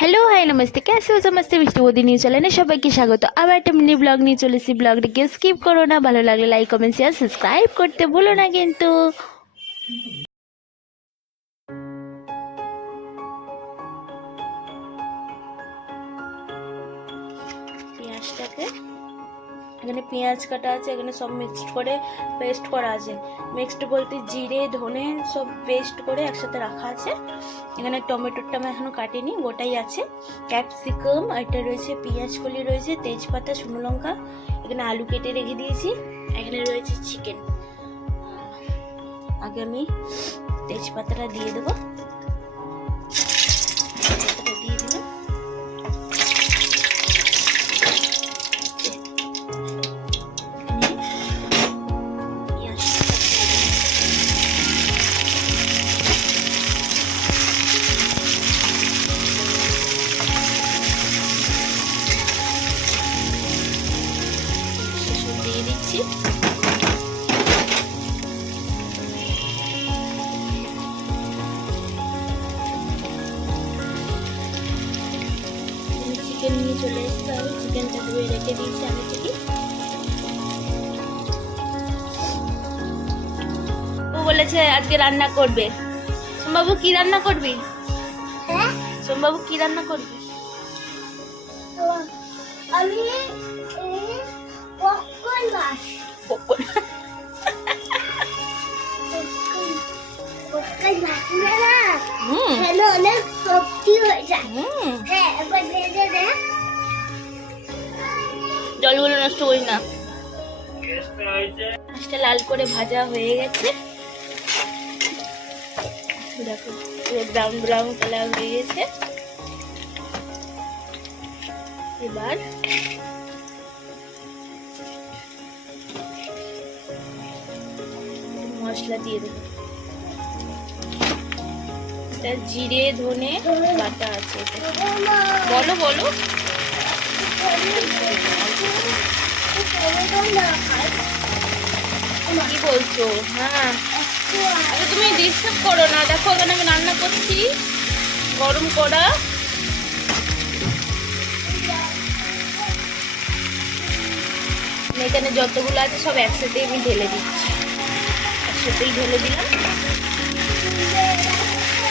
Hello hi नमस्ते, कैसे हो समझते मिष्टी मोदी নিয়ে চলেন সবাইকে স্বাগত। আবার একটা মিনি ব্লগ নিয়ে চলেছি। ব্লগটাকে স্কিপ করো না, ভালো লাগলে লাইক কমেন্ট শেয়ার সাবস্ক্রাইব করতে ভুলো না কিন্তু। পেঁয়াজটাকে এখানে পেঁয়াজ কাটা আছে, এখানে সব মিক্সড করে পেস্ট করা আছে। মিক্সড বলতে জিরে ধনে সব পেস্ট করে একসাথে রাখা আছে। এখানে টমেটোটা আমি এখনো কাটিনি, গোটাই আছে। ক্যাপসিকাম, এটা রয়েছে পেঁয়াজ কলি, রয়েছে তেজপাতা, শুকনো লঙ্কা, এখানে আলু কেটে রেখে দিয়েছি, এখানে রয়েছে চিকেন। আগে আমি তেজপাতাটা দিয়ে দেবো। দিয়ে দিলাম। দিয়ে দিচ্ছি চিকেন নিয়ে চলে এসেছে, আমি চিকেনটা ধুয়ে রেখে দিয়েছি আগে থেকে। ও বলেছে আজকে রান্না করবে। সোমবাবু কি রান্না করবি? হ্যাঁ, সোমবাবু কি রান্না করবি? আমি পপকর্ন মাছ পপকর্ন। না খেলে অনেক শক্তি হয়ে যায়। হ্যাঁ, একবার ভেজে দে। জলগুলো নষ্ট করি না। মাছটা লাল করে ভাজা হয়ে গেছে, দেখো পুরো ব্রাউন ব্রাউন কালার হয়ে গেছে। এবার মশলা দিয়ে দেবো। এটা জিরে ধনে বাটা আছে। বলো বলো। কি বলছো? হ্যাঁ, আরে তুমি ডিস্টার্ব করো না। দেখো এখানে আমি রান্না করছি, গরম করা। এখানে যতগুলো আছে সব একসাথে আমি ঢেলে দিচ্ছি। একসাথেই ঢেলে দিলাম।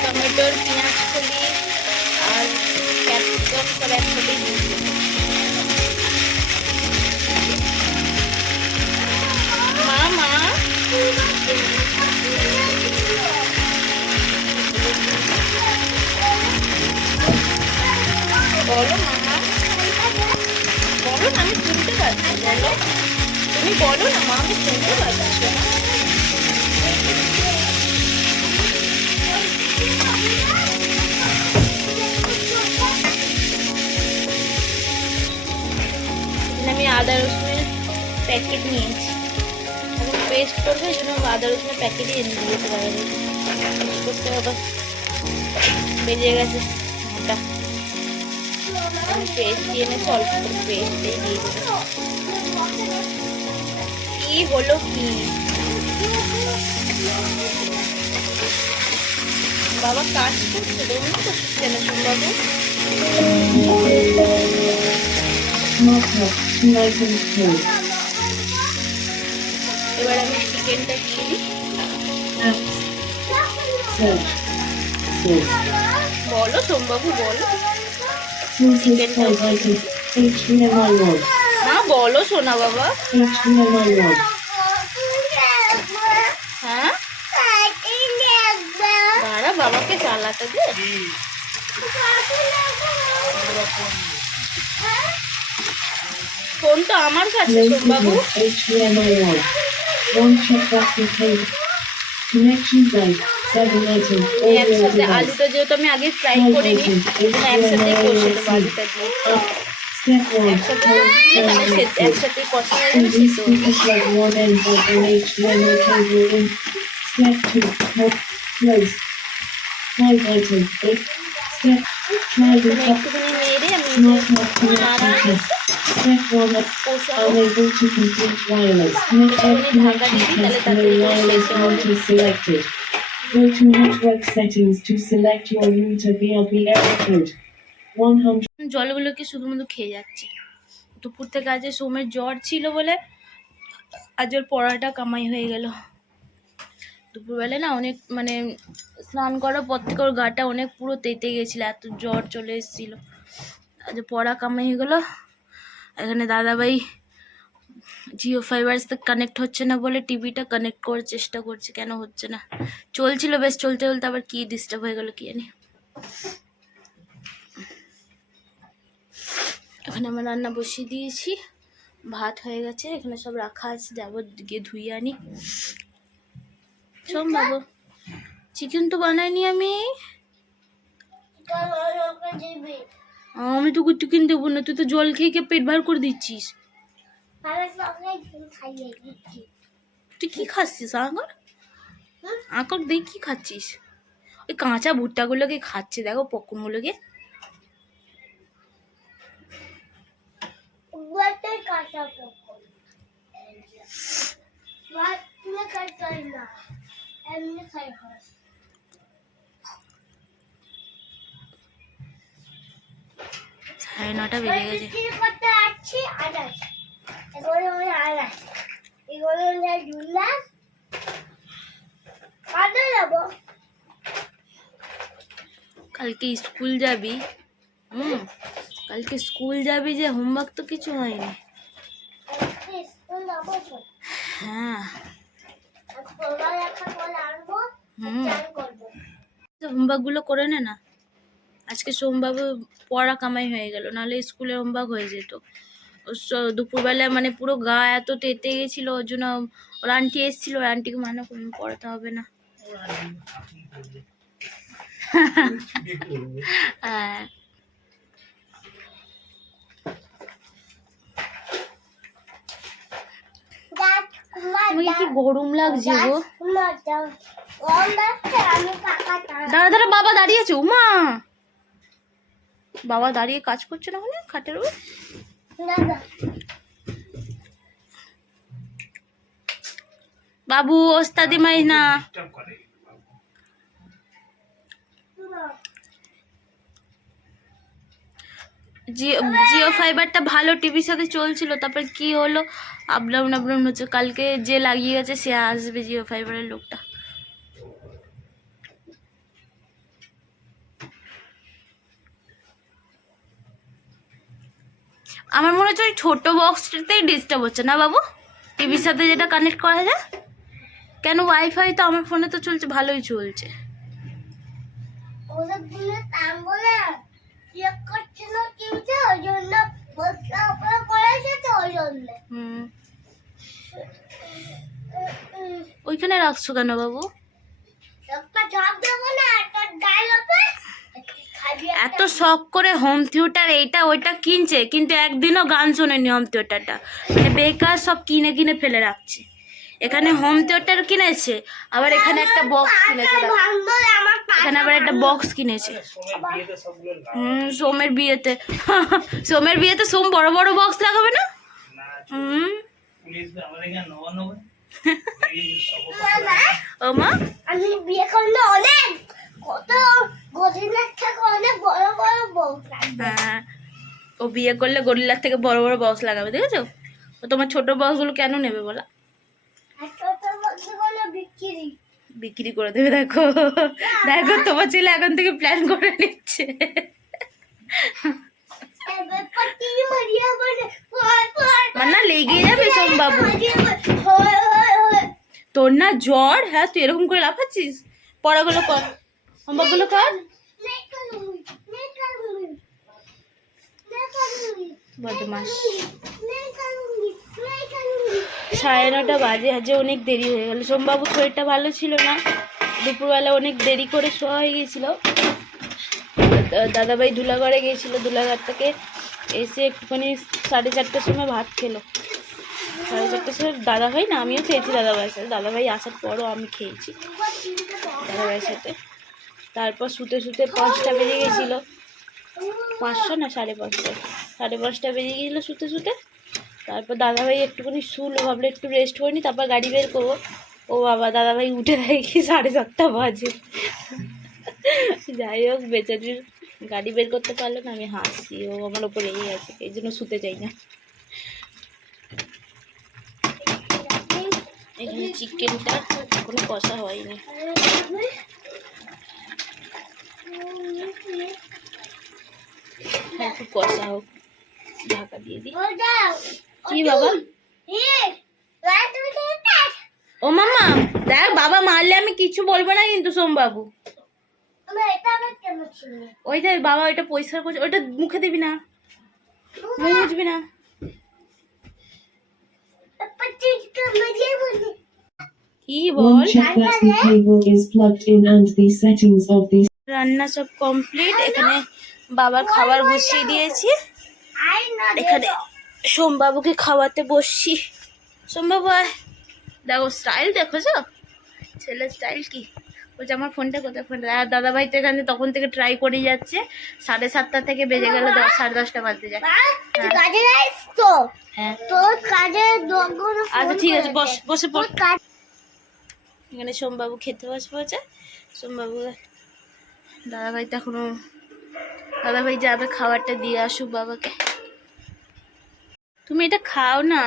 টমেটোর পেঁয়াজ কলি আর ক্যাপসিকাম সব একসাথেই দিয়ে দিলাম। মা মা বলো, মামা বলো না, আমি শুনতে পাচ্ছি। বলো, তুমি বলো না মা, আমি শুনতে পাচ্ছি না। আমি আদা রসুনের প্যাকেট নিয়েছি, এখন পেস্ট করবো, এই জন্য আদা রসুনের প্যাকেটই এনে দিয়েছি বাইরে। করতে হবে, বেজে গেছে ওটা। আমি পেস্ট দিয়ে এনেছি, অল্প করে পেস্টটাই দিয়ে দেবো। কি হলো কি বাবা? কাজ করছে, দৌড় করছে না বাবু? এবার আমি চিকেনটা দিয়ে দিই। বলো সোমবাবু বলো। না বলো সোনা বাবা। হ্যাঁ, দাঁড়া বাবাকে চালাতে দে। ফোন তো আমার কাছে সোমবাবু। একসাথে আলুটা যেহেতু আমি আগে ফ্রাই করে নিই, একসাথে কষে দেবো আলুটা দিয়ে। একসাথে একসাথে কষা হয়ে যাবে, একটুখানি নেড়ে আমি Unable to complete wireless. Network connection transfer selected. Go to network settings to select your router via the error code. 100. জলগুলোকে শুধুমাত্র খেয়ে যাচ্ছি। দুপুর থেকে আজ সোমের জ্বর ছিল বলে আজ ওর পড়াটা কামাই হয়ে গেল। দুপুরবেলা না অনেক মানে স্নান করার পর থেকে ওর গাটা অনেক পুরো তেতে গেছিলো, এত জ্বর চলে এসেছিল। আজ পড়া কামাই হয়ে গেল। এখানে দাদাভাই জিও ফাইবার থেকে কানেক্ট হচ্ছে না বলে টিভিটা কানেক্ট করার চেষ্টা করছে, কেন হচ্ছে না। চলছিল বেশ, চলতে চলতে আবার কি ডিস্টার্ব হয়ে গেল কি জানি। এখানে আমার রান্না বসিয়ে দিয়েছি, ভাত হয়ে গেছে, এখানে সব রাখা আছে, যাবো গিয়ে ধুয়ে আনি। শোন বাবু, চিকেন তো বানাইনি আমি। আমি তো চিকেন দেবো না, তুই তো জল খেয়ে খেয়ে পেট ভার করে দিচ্ছিস। তুই কি খাচ্ছিস আঁকর? আঁকর দেখ কি খাচ্ছিস? ওই কাঁচা ভুট্টাগুলোকে খাচ্ছে, দেখো পকনগুলোকে। সাড়ে 9টা বেজে গেছে। কালকে স্কুল যাবি? কালকে স্কুল যাবি যে হোমওয়ার্ক তো কিছু হয়নি। হ্যাঁ হোমওয়ার্ক গুলো করে নে না। আজকে সোমবাবু পড়া কামাই হয়ে গেল, নাহলে স্কুলে হোমওয়ার্ক হয়ে যেত। দুপুরবেলা মানে পুরো গা এত তেতে গেছিল, ওর জন্য ওর আন্টি এসেছিল, ওর আন্টিকে মানা করলাম পড়াতে হবে না। হ্যাঁ আমাকে কি গরম লাগছে গো। দাঁড়া দাঁড়া, বাবা দাঁড়িয়ে আছে। উমা, বাবা দাঁড়িয়ে কাজ করছে না ওখানে খাটের উপর। বাবু ওস্তাদি মাইস না। জিও ফাইবারটা ভালো টিভির সাথে চলছিল, তারপর কি হলো আপ ডাউন হচ্ছে। কালকে যে লাগিয়ে গেছে সে আসবে, জিও ফাইবারের লোকটা। আমার মনে হচ্ছে ওই ছোট বক্সটাতেই ডিস্টার্ব হচ্ছে না বাবু, টিভির সাথে যেটা কানেক্ট করা যায়। কেন ওয়াইফাই তো আমার ফোনে তো চলছে, ভালোই চলছে। ওইখানে রাখছো কেন বাবু? এত শখ করে হোম থিয়েটার এইটা ওইটা কিনছে, কিন্তু একদিনও গান শোনেনি হোম থিয়েটারটা। মানে বেকার সব কিনে কিনে ফেলে রাখছে। এখানে হোম থিয়েটার কিনেছে, আবার এখানে একটা বক্স কিনেছে, এখানে আবার একটা বক্স কিনেছে। সোমের বিয়েতে সোমের বিয়েতে সোম বড় বড় বক্স লাগাবে না? ও মা, আমি বিয়ে করলে অনেক কত গরিবের থেকে অনেক বড় বড় বক্স লাগবে। হ্যাঁ, ও বিয়ে করলে গরিলার থেকে বড় বড় বক্স লাগাবে, দেখেছো? ও তোমার ছোট বক্সগুলো কেন নেবে বলা? বিক্রি করে দেবে। দেখো দেখো, তোমার ছেলে এখন থেকে প্ল্যান করে নিচ্ছে। মান্না লেগে যাবে সোমবাবু। তোর না জ্বর? হ্যাঁ, তুই এরকম করে লাফাচ্ছিস। পড়াগুলো কর, হোমওয়ার্কগুলো কর। বদমাস। 9:30 বাজে, আজ অনেক দেরি হয়ে গেল। সোমবাবুর শরীরটা ভালো ছিল না, দুপুরবেলা অনেক দেরি করে শোয়া হয়ে গেছিল। দাদাভাই ধুলাগড়ে গিয়েছিল, ধুলাগড় থেকে এসে একটুখানি 4:30টার সময় ভাত খেলো। 4:30টার সময় দাদাভাই না, আমিও খেয়েছি দাদাভাইয়ের সাথে। দাদাভাই আসার পরও আমি খেয়েছি দাদাভাইয়ের সাথে। তারপর শুতে শুতে 5টা বেজে গেছিলো। 5টা না 5:30, 5:30 বেজে গিয়েছিলো শুতে শুতে। তারপর দাদাভাই একটুখানি শুলো, ভাবলো একটু রেস্ট করিনি, তারপর গাড়ি বের করবো। ও বাবা, দাদাভাই উঠে দেখি 7:30 বাজে। যাই হোক, বেচারির গাড়ি বের করতে পারলো না, আমি হাসছি, ও আমার ওপর রেগে গেছে, এই জন্য শুতে চাই না। এখানে চিকেনটা এখনো কষা হয়নি, একটু কষা হোক, ঢাকা দিয়ে দিই। কি বাবা? ও মামা দেখ, বাবা মারলে আমি কিছু বলবো না কিন্তু সোমবাবু। ওইটা বাবা ওইটা পরিষ্কার করছে, ওইটা মুখে দিবি না, মুখ মুছবি না। কি বল? One, check that the cable is plugged in and the settings of the রান্না সব কমপ্লিট, এখানে বাবার খাবার বসিয়ে দিয়েছি, এখানে সোমবাবুকে খাওয়াতে বসছি। সোমবাবু আয়, দেখো স্টাইল দেখোছো, ছেলের স্টাইল কি। বলছে আমার ফোনটা কোথায়, ফোনটা। আর দাদাভাই তো এখানে তখন থেকে ট্রাই করে যাচ্ছে, 7:30 থেকে বেজে গেল 10, 10:30 বাজতে যায়। হ্যাঁ আচ্ছা ঠিক আছে, বসে পড়। এখানে সোমবাবু খেতে বসে, সোমবাবু দাদাভাই তো এখনো, দাদাভাই যাবে খাবারটা দিয়ে আসুক বাবাকে। তুমি এটা খাও না,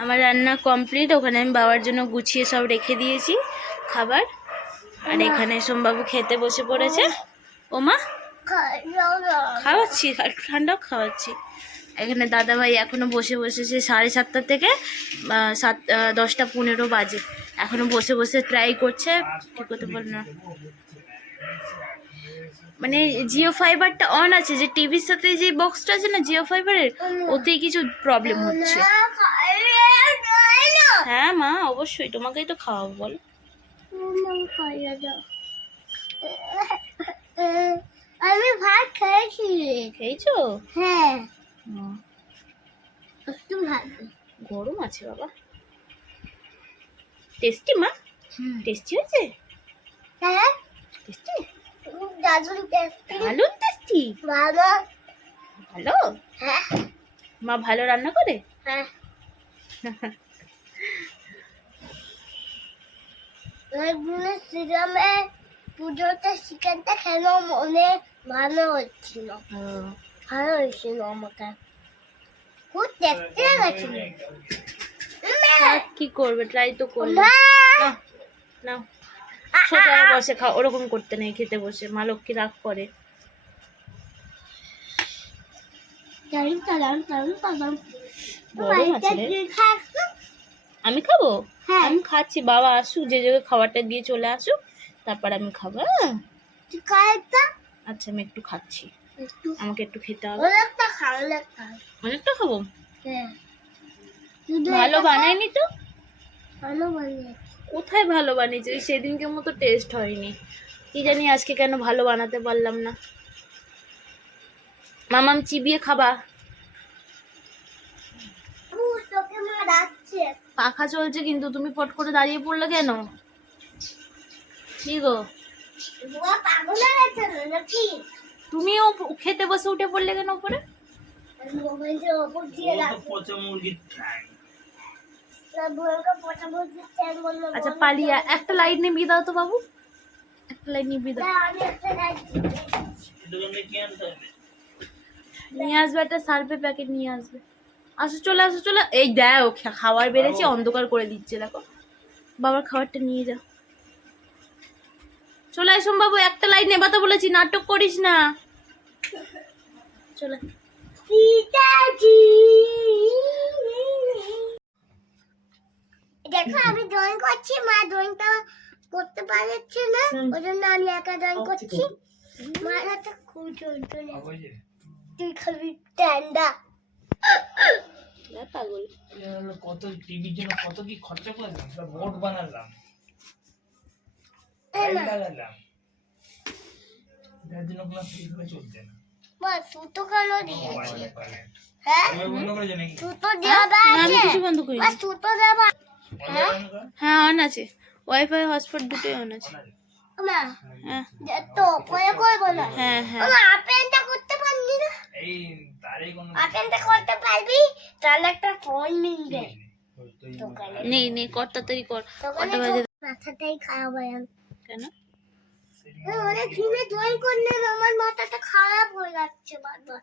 আমার রান্না কমপ্লিট, ওখানে আমি বাবার জন্য গুছিয়ে সব রেখে দিয়েছি খাবার। আর এখানে সোমবাবু খেতে বসে পড়েছে। ও মা খাওয়াচ্ছি, আর ঠান্ডাও খাওয়াচ্ছি। এখানে দাদাভাই এখনো বসে বসেছে 7:30 থেকে 10:15 বাজে, এখনো বসে বসে ট্রাই করছে, ঠিক করতে পারলো না। মানে জিও ফাইবারটা অন আছে, যে টিভির সাথে যে বক্সটা আছে না জিও ফাইবারের, ওতেই কিছু প্রবলেম হচ্ছে। হ্যাঁ মা অবশ্যই, তোমাকেই তো খাওয়াবো, বলো। আমি ভাত খেয়েছি। খেয়েছো? হ্যাঁ হুম, একটু ভাত। গরম আছে বাবা। টেস্টি মা? টেস্টি হয়েছে? হ্যাঁ টেস্টি, দারুণ টেস্টি। দারুণ টেস্টি। ভালো। ভালো? হ্যাঁ মা ভালো রান্না করে? হ্যাঁ। সিরামে পুজোতে চিকেনটা খেলো, মনে ভালো হচ্ছিল, ভালো হয়েছিল আমাকে, খুব দেখতে গেছিল। কি করবে, ট্রাই তো করবে না। সোজা বসে খাও, ওরকম করতে নেই, খেতে বসে মা লক্ষ্মী রাগ করে। গরম আছে রে। আমি খাবো? হ্যাঁ। আমি খাচ্ছি, বাবা আসুক, যে জায়গায় খাবারটা দিয়ে চলে আসুক, তারপর আমি খাবো। হ্যাঁ আচ্ছা আমি একটু খাচ্ছি, আমাকে একটু খেতে হবে। অনেকটা খাবো? হ্যাঁ ভালো বানায়নি তো? ভালো বানিয়ে। কোথায় ভালো বানিয়েছে, ওই সেদিনকে মতো টেস্ট হয়নি, কি জানি আজকে কেন ভালো বানাতে পারলাম না। মামাম চিবিয়ে খাবা। তোকে মা ডাকছে। পাখা চলছে কিন্তু তুমি পট করে দাঁড়িয়ে পড়লে কেন? কি গো বুয়া পাগল হয়ে গেছে নাকি? তুমিও খেতে বসে উঠে পড়লে কেন উপরে? মোবাইলের উপর দিয়ে রাখো। পচা মুরগির ঠ্যাং। বুয়াকে পচা মুরগির ঠ্যাং বললো। আচ্ছা পালিয়া, একটা লাইট নিভিয়ে দাও তো বাবু, একটা লাইট নিভিয়ে দাও। আমি একটা ডাকছি। দোকানে কি আনতে হবে? নিয়ে আসবে, একটা সার্ফের প্যাকেট নিয়ে আসবে। আসো চলে আসো, চলে। এই দেখো খাবার বেড়েছে, অন্ধকার করে দিচ্ছে, দেখো। বাবার খাবারটা নিয়ে যাও, চলে আয় সোমবাবু, একটা লাইট নেবাতে বলেছি, নাটক করিস না, চলে। পিতাজি দেখো আমি ড্রয়িং করছি, মা ড্রয়িংটা করতে পারছে না, ওই জন্য আমি একা ড্রয়িং করছি। মার হাতে খুব যন্ত্রণা, তুই খাবি ঠান্ডা। পাগল, কত টিভির জন্য কত কি খরচা করলাম, বোর্ড বানালাম, লাগালাম, যার জন্য কোনো ঠিকভাবে চলছে না। মা সুতো কেন দিয়েছি? হ্যাঁ বন্ধ করে জানি সুতো দেওয়া আমি আছে, কিছু বন্ধ করি মা সুতো দেওয়া। হ্যাঁ অন আছে, ওয়াইফাই হটস্পট দুটোই অন আছে। মা হ্যাঁ তো করে করে বলো। হ্যাঁ হ্যাঁ মা আপেনটা করতে পারলি না? এই তারে কোনো আপেনটা করতে পারবি তাহলে একটা ফোন নিবি দোকানে। নেই নেই, কর তাড়াতাড়ি কর, দোকানে কটা বাজে? মাথাটাই খারাপ হয়। কেন? অনেক দিনে ড্রয়িং করলে আমার মাথাটা খারাপ হয়ে যাচ্ছে বারবার।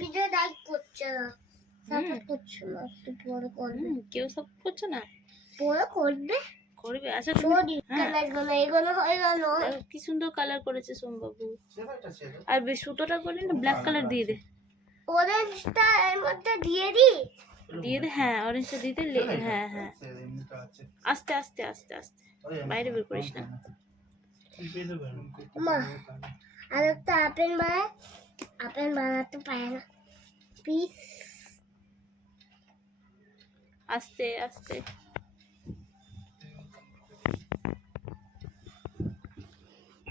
ভিডিও লাইক করছে না, সাপোর্ট করছে না, একটু পরে করবে। কেউ সাপোর্ট করছো না? পরে করবে। করবে। আচ্ছা সরি, হ্যাঁ কালারগুলো এগুলো হয়ে গেল। দেখো কি সুন্দর কালার করেছে সোমবাবু। সেটা ছেড়ে আর বেশ সুতোটা করলে না ব্ল্যাক কালার দিয়ে দে। অরেঞ্জটা এর মধ্যে দিয়ে দিই। দিয়ে দে, হ্যাঁ অরেঞ্জটা দিয়ে দে। হ্যাঁ হ্যাঁ এমনিটা আছে আস্তে আস্তে আস্তে আস্তে, বাইরে বের করিস না। পেয়ে দেবেন মা আর একটা আপেল বানায়, আপেল বানাতে পারে না প্লিজ। আস্তে আস্তে।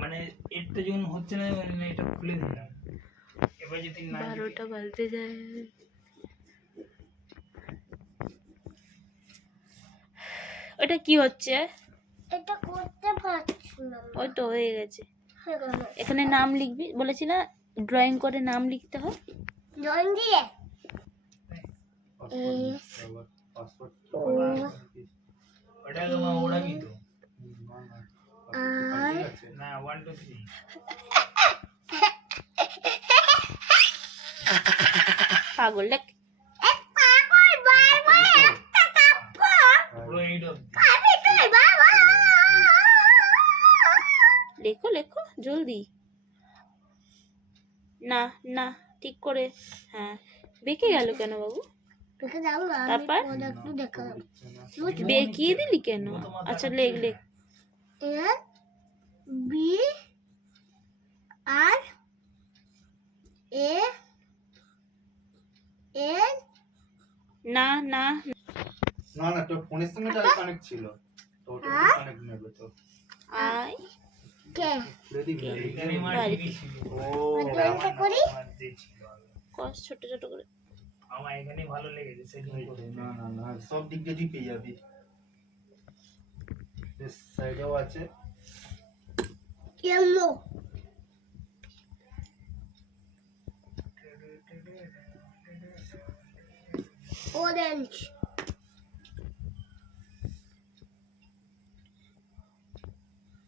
মানে এটা যখন হচ্ছে না মানে এটা খুলে দিলাম, এবার যদি না 12টা বাজতে যায়। ওটা কি হচ্ছে? এটা করতে পারছি না। ওই তো হয়ে গেছে। হয়ে গেল। এখানে নাম লিখবি, বলেছি না ড্রয়িং করে নাম লিখতে হয়। জয়েন দিয়ে ওটা তোমার ওড়াবি তো আর না 1 2 3 পাগল দেখ। এক পাগল বারবার একটা থাপ্পড় পুরো এইট অবধি। খাবি তুই বাবা। লেখো লেখো জলদি। না না ঠিক করে, হ্যাঁ বেঁকে গেল কেন বাবু? তোকে যাও না, আমি তারপর? পরে একটু দেখাবো। বেঁকিয়ে দিলি কেন? আচ্ছা লেখ লেখ। A B R A N না না না না তোর ফোনের সঙ্গে তার কানেক্ট ছিল তো ওটা কানেক্ট নেবে তো আই কে খুলে দিবি না এখানে আমার বাড়ি। টিভি ছিল ও জয়েনটা করি। আমার যে ছিল আগে। কস ছোট ছোট করে। আমার এখানে ভালো লেগেছে সেটিং এই তো, করে। না না না সব দিক দিয়ে তুই পেয়ে যাবি বেশ সাইডেও আছে ইয়েলো অরেঞ্জ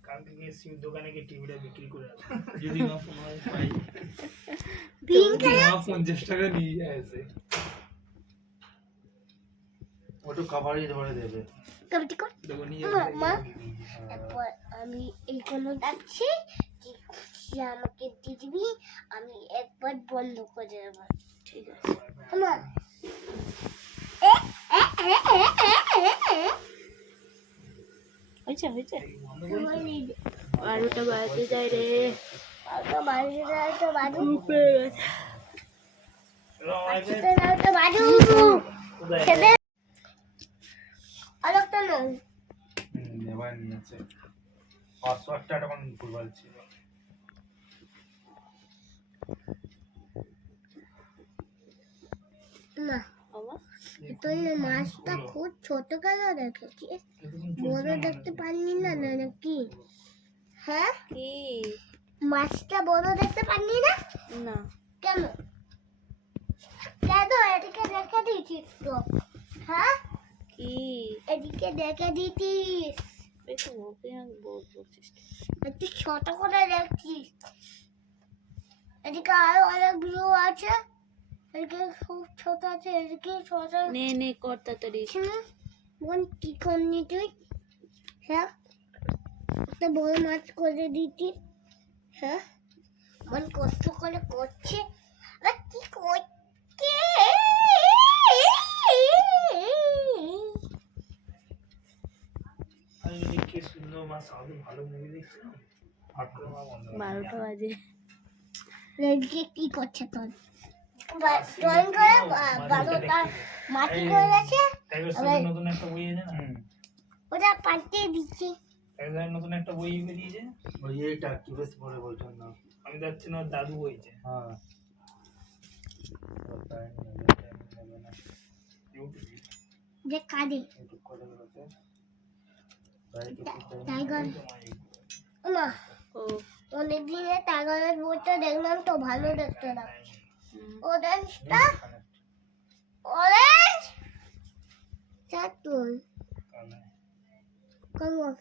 কালকে গিয়ে সিম দোকানে গিয়ে টিভিটা বিক্রি করে আসবো যদি মা 15 পাই। পিঙ্ক মা 50 টাকা নিয়ে যায় এসে। ওটা কভারই ধরে দেবে কবিটি কর। দেখো নিয়ে মা তারপর আমি এইগুলো ডাকছি, ঠিক আছে আমাকে দিয়ে দিবি, আমি একবার বন্ধ করে দেব। ঠিক আছে। মা হয়েছে হয়েছে। 12টা বাজতে যায় রে। উপরে গেছে। আরেকটা নয় নেবার নিয়েছে পাসওয়ার্ডটা তখন ভুলভাল ছিল না বাবা তুই মাছটা খুব ছোট কেন রেখেছিস? বড় দেখতে পারলি না না নাকি? হ্যাঁ কি? মাছটা বড় দেখতে পারলি না না কেন? কেন এদিকে দেখে দিয়েছিস তো? হ্যাঁ কি? এদিকে দেখে দিতিস, বেশি মুখে বলছিস। একটু ছোট করে দেখছিস। এদিকে আরো অনেক ভিউ আছে, এদিকে খুব ছোট আছে, এদিকে ছোট নে নে কর তাড়াতাড়ি। আছে না। বোন কি করনি তুই? হ্যাঁ একটা বড় মাছ করে দিতি। হ্যাঁ বোন কষ্ট করে করছে, আর কি করছে? আমি যদি কি সুন্দর মা সাউথে ভালো মুভি দেখছিলাম হট করে মা বন্ধ করে দিল। 12টা বাজে। রেডি কি করছে তোর? ড্রয়িং করে বারোটা মাটি করে গেছে, টাইগার শ্রফের নতুন একটা বই আছে না, ওটা পাল্টিয়ে দিচ্ছি। টাইগারের নতুন একটা বই বেরিয়েছে, ওই এইটা কি বেশ পরে বলছেন না আমি দেখছি না ওর দাদু বইছে হ্যাঁ টাইম নেবে না ইউটিউবে। যে কাঁদে একটু করে দেবে টাইগার। না ও অনেকদিনে টাইগারের বইটা দেখলাম তো ভালো দেখতে না। হুম। অরেঞ্জটা অরেঞ্জ চাটুন কমল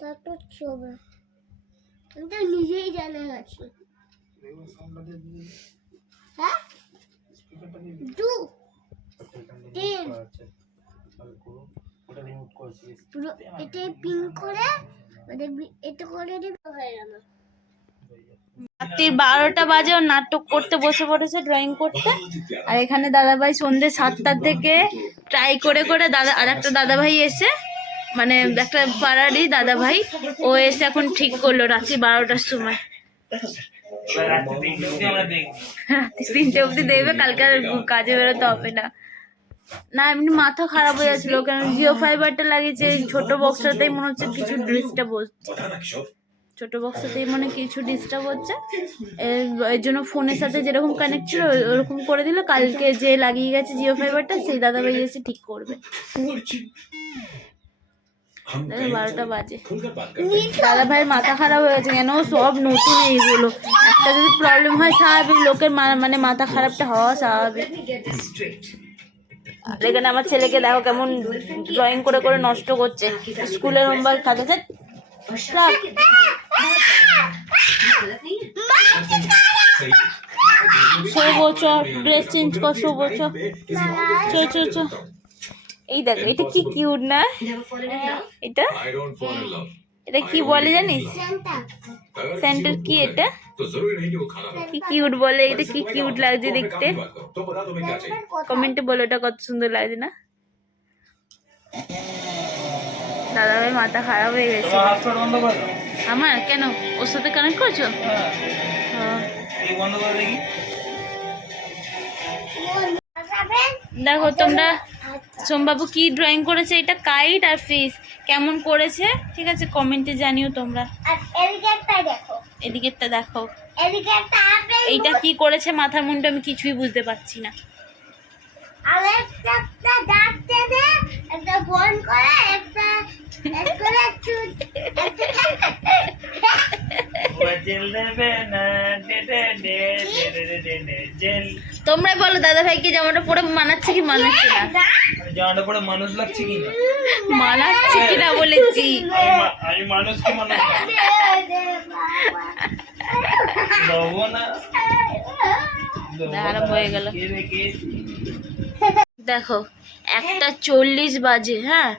চাটুর ছবি আমি তো নিজেই জানা গেছি। দেখো সাউন্ডটা দিয়ে হ্যাঁ স্পিকারটা দিয়ে 2 তিন আছে তাহলে করো ওটা রিমুভ করছি পুরো এটা পিন করে মানে এটা করে দিতে হয়ে গেল। রাত্রি 12টা বাজে ও নাটক করতে বসে পড়েছে, ড্রয়িং করতে। আর এখানে দাদাভাই সন্ধ্যে 7টার থেকে ট্রাই করে করে আর একটা দাদাভাই এসে, মানে একটা পাড়ারই দাদাভাই, ও এসে এখন ঠিক করলো রাত্রি 12টার সময়। এবার রাত্রি 3টে অবধি আমরা দেখবো। রাত্রি 3টে অবধি দেখবে, কালকে আর কাজে বেরোতে হবে না। না এমনি মাথা খারাপ হয়ে যাচ্ছিল, কেন জিও ফাইবারটা লাগিয়েছে ছোট বক্সটাতেই মনে হচ্ছে কিছু ডিস্টার্ব হচ্ছে, ছোট বক্সটাতেই মনে কিছু ডিস্টার্ব হচ্ছে। এর জন্য ফোনের সাথে যেরকম কানেক্ট ছিল ওরকম করে দিল। কালকে যে লাগিয়ে গেছে জিও ফাইবারটা সেই দাদাভাই এসে ঠিক করবে। 12টা বাজে। দাদাভাইয়ের মাথা খারাপ হয়ে গেছে, কেন সব নতুন এইগুলো, একটা যদি প্রবলেম হয় স্বাভাবিক, লোকের মানে মাথা খারাপটা হওয়া স্বাভাবিক। আর এখানে আমার ছেলেকে দেখো কেমন ড্রয়িং করে করে নষ্ট করছে, স্কুলের হোমওয়ার্ক খাতাতে। শোবো চ, ড্রেস চেঞ্জ কর, শোবো চ চ চ চ। এই দেখো এটা কি কিউট না, এটা এটা কি বলে জানিস? সেন্টার কি এটা, কি কিউট বলে, এটা কি কিউট লাগছে দেখতে। কমেন্টে বলো এটা কত সুন্দর লাগছে না। দাদাভাই মাথা খারাপ হয়ে গেছে তোমার হটস্পট বন্ধ করে দাও। আমার। কেন ওর সাথে কানেক্ট করছো? হ্যাঁ, হ্যাঁ। এই বন্ধ করে দেখি। দেখো তোমরা সোমবাবু কি ড্রয়িং করেছে, এটা কাইট আর ফিশ কেমন করেছে, ঠিক আছে কমেন্টে জানিও তোমরা। আর এদিকে একটা দেখো, এদিকেরটা দেখো, এদিকে একটা আপেল, এইটা কি করেছে মাথার মুন্ডু আমি কিছুই বুঝতে পারছি না। আর একটা দাঁত টেনে একটা বন করে একটা করে জেল দেবে না, ডে ডে ডে ডে ডে ডে ডে জেল। তোমরাই বলো দাদা ভাইকে জামাটা পরে মানাচ্ছে কি মানাচ্ছে না? জামাটা পরে মানুষ লাগছে কি না? মানাচ্ছে কি না বলেছি। আমি মানুষ কি মানুষ না? দেবো না, আরাম হয়ে গেল। কে রে কে? দেখো 1:40 বাজে, হ্যাঁ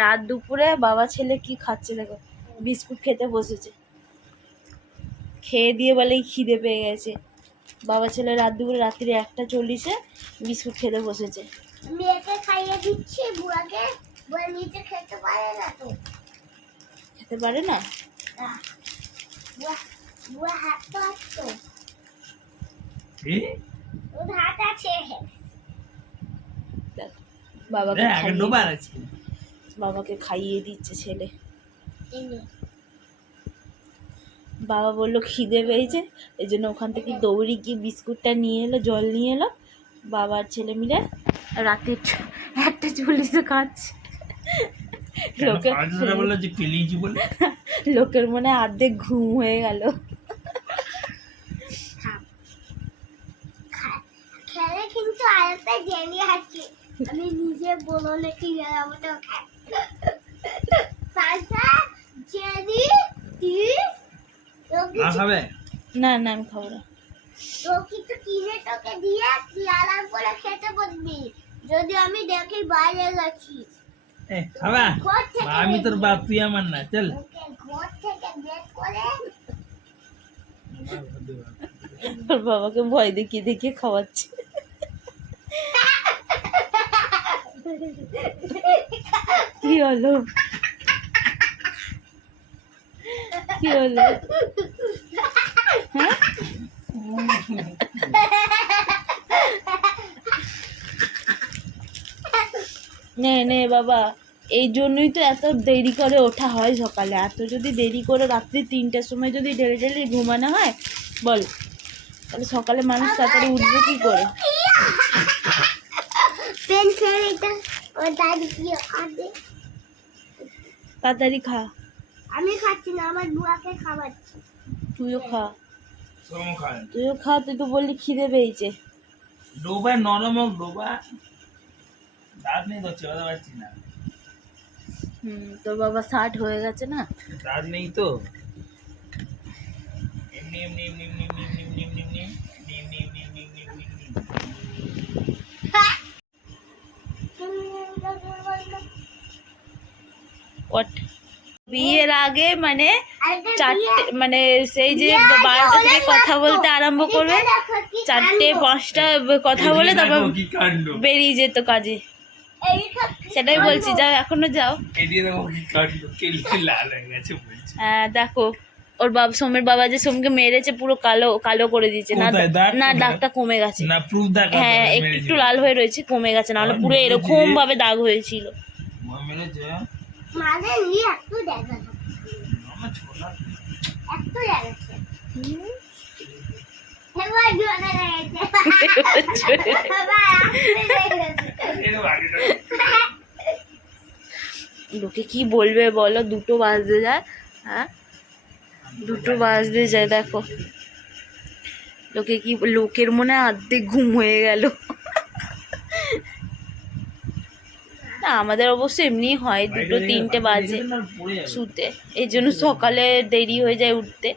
রাত দুপুরে বাবা ছেলে কি খাচ্ছে দেখো, বিস্কুট খেতে বসেছে, খেয়ে দিয়ে বলে খিদে পেয়ে গেছে। বাবা ছেলে রাত দুপুরে রাত্রি 1:40 বিস্কুট খেতে বসেছে। মেয়েকে খাইয়ে দিচ্ছি, বুয়াকে বুয়া নিচে খেতে পারে না তো, খেতে পারে না। বুয়া বুয়া হাত তো আসতো, কি? ওর হাত আছে। দেখো বাবাকে আগে খাইয়ে ডোবার আছে। বাবাকে খাইয়ে দিচ্ছে ছেলে। এই নে। বাবা বললো খিদে পেয়েছে, এই জন্য ওখান থেকে দৌড়ি গিয়ে বিস্কুটটা নিয়ে এলো, জল নিয়ে এলো। বাবার ছেলে মিলে রাতে 1:40 খাচ্ছে। লোকের বললো যে পেলিয়েছি বলে। লোকের মনে হয় অর্ধেক ঘুম হয়ে গেল। খেলে কিন্তু আরেকটা জেনে আছে, আমি নিজে বলো নাকি গেলাম তো পাঁচটা জেনি তুই না খাবে? না না আমি খাবো না। তো কিছু কিনে তোকে দিয়ে তুই আরাম করে খেতে বলবি, যদি আমি দেখি বাইরে গেছি। এ খাবা? ঘর থেকে আমি তোর বাপ, তুই আমার না, চল। ওকে ঘর থেকে বের করে ওর বাবাকে ভয় দেখিয়ে দেখিয়ে খাওয়াচ্ছে। কি হলো, কি হলো? হ্যাঁ নে নে বাবা, এই জন্যই তো এত দেরি করে ওঠা হয় সকালে। এত যদি দেরি করে রাত্রি 3টার সময় যদি ঢেলে ঢেলে ঘুমানো হয় বল, তাহলে সকালে মানুষ তাড়াতাড়ি উঠবে কি করে? পেন ছেড়ে এটা ও দাদি কি খাবে, তাড়াতাড়ি খা। আমি খাচ্ছি না, আমার বুয়াকে খাওয়াচ্ছি। তুইও খা, সোম খায়। তুইও খা, তুই তো বললি খিদে পেয়েছে। ডোবা নরম হোক, ডোবা দাঁত নেই তো চেবাতে পারছি না। তোর বাবা 60 হয়ে গেছে না? দাঁত নেই তো। নিম নিম নিম নিম নিম নিম নিম নিম নিম নিম নিম নিম নিম নিম নিম নিম। What? বিয়ের আগে মানে চারটে মানে সেই যে 12টা থেকে কথা বলতে আরম্ভ করবে, 4টে 5টা কথা বলে তারপর দেখো কি কাণ্ড, বেরিয়ে যেত কাজে। সেটাই বলছি, যাও এখনো যাও। এদিকে দেখো কি কাণ্ড, কেলে লাল হয়ে গেছে বলছে। দেখো ওর বাবা, সোমের বাবা যে সোমকে মেরেছে পুরো কালো কালো করে দিয়েছে। না কোথায় দাগ? না, কোথায়? দাগটা কমে গেছে। না প্রুফ দেখা, হ্যাঁ একটু একটু লাল হয়ে রয়েছে, কমে গেছে, নাহলে পুরো এরকম ভাবে দাগ হয়েছিল। মেরেছে মানে নি একটু দেখা আমার ছোলা একটু দেখাচ্ছে এবার জোরে লেগেছে এর আগে লোকে কি বলবে বলো, 2টো বাজতে যায়। হ্যাঁ 2টো বাজতে যায়, দেখো লোকে কি, লোকের মনে হয় অর্ধেক ঘুম হয়ে গেল। না আমাদের অবশ্য এমনি হয় 2টো 3টে বাজে শুতে, এই জন্য সকালে দেরি হয়ে যায় উঠতে।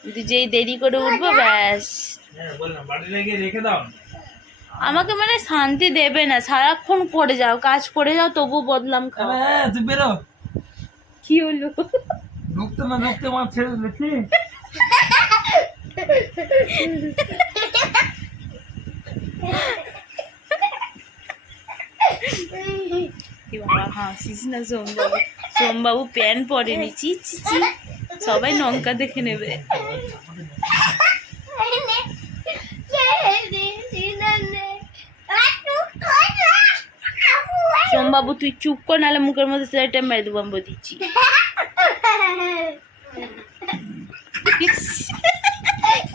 কিন্তু যেই দেরি করে উঠবো ব্যাস, বললাম বাড়ি লেগে রেখে দাও। আমাকে মানে শান্তি দেবে না, সারাক্ষণ করে যাও, কাজ করে যাও, তবু বদলাম খাও। হ্যাঁ তুই বেরো, কি হলো? ঢুকতে না ঢুকতে আমার ছেড়ে দিলে কি? কি বাবা হাসিস না সোমবাবু, সোমবাবু প্যান্ট পরেনি, চি চি চি, সবাই লঙ্কা দেখে নেবে। সোমবাবু তুই চুপ কর, নাহলে মুখের মধ্যে সেটা মেরে দেবো, আমি দিচ্ছি।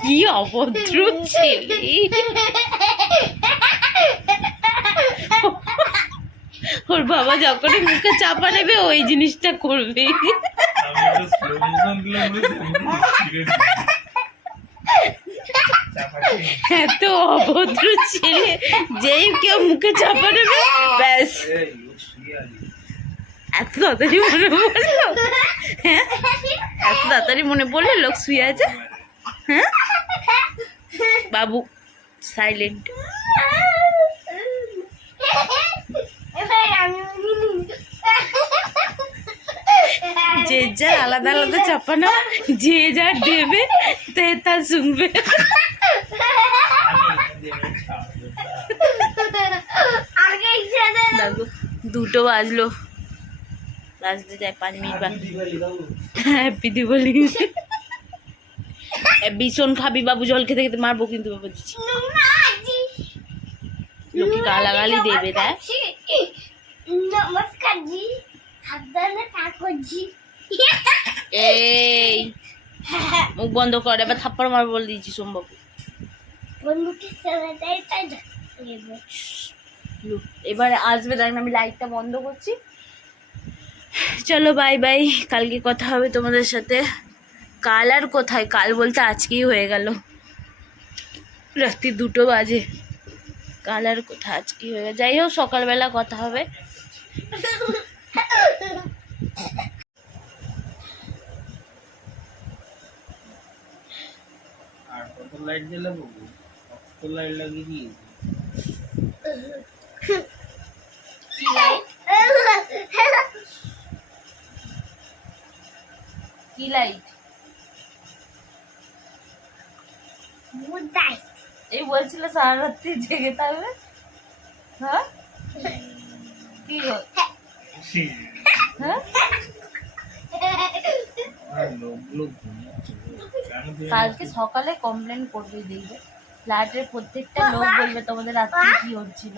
কি অভদ্র ছেলে, ওর বাবা যখনই মুখে চাপা নেবে ওই জিনিসটা করবে। আমি একটা স্লো মোশন দিলাম এত অভদ্র ছেলে, যেই কেউ মুখে চাপা নেবে ব্যাস, এত তাড়াতাড়ি মনে পড়লো। হ্যাঁ এত তাড়াতাড়ি মনে পড়লো লোক শুয়ে আছে। হ্যাঁ বাবু সাইলেন্ট। যে যার আলাদা আলাদা চাপানো, যে যার দেবে তে তা শুনবে। দেখো 2টো বাজলো, বাজতে যায় 5 মিনিট বাকি। হ্যাপি দিওয়ালি। ভীষণ খাবি বাবু, জল খেতে খেতে মারবো কিন্তু বাবা দিচ্ছি। লোকে গালাগালি দেবে, দেখ নমস্কার জি, সাবধানে থাকো জি। এই মুখ বন্ধ কর, এবার থাপ্পড় মার বলে দিয়েছি সোমবাবু। বন্ধুকে ছেড়ে তাই এবারে আসবে, দেখেন আমি লাইটটা বন্ধ করছি। চলো বাই বাই, কালকে কথা হবে তোমাদের সাথে। কাল আর কোথায়, কাল বলতে আজকেই হয়ে গেল, রাত্রি 2টো বাজে। কাল আর কোথায়, আজকেই হয়ে গেল। যাই হোক সকালবেলা কথা হবে। আর কত লাইট জ্বালাবো, কত লাইট লাগিয়ে দিই। কি লাইট? মুদাই এই বলছিল সারা রাত্রি জেগে থাকবে। হ্যাঁ কি গো? হ্যাঁ কালকে সকালে কমপ্লেন করবে, দেখবে ফ্ল্যাটের প্রত্যেকটা লোক বলবে তোমাদের রাত্রি কি হচ্ছিল।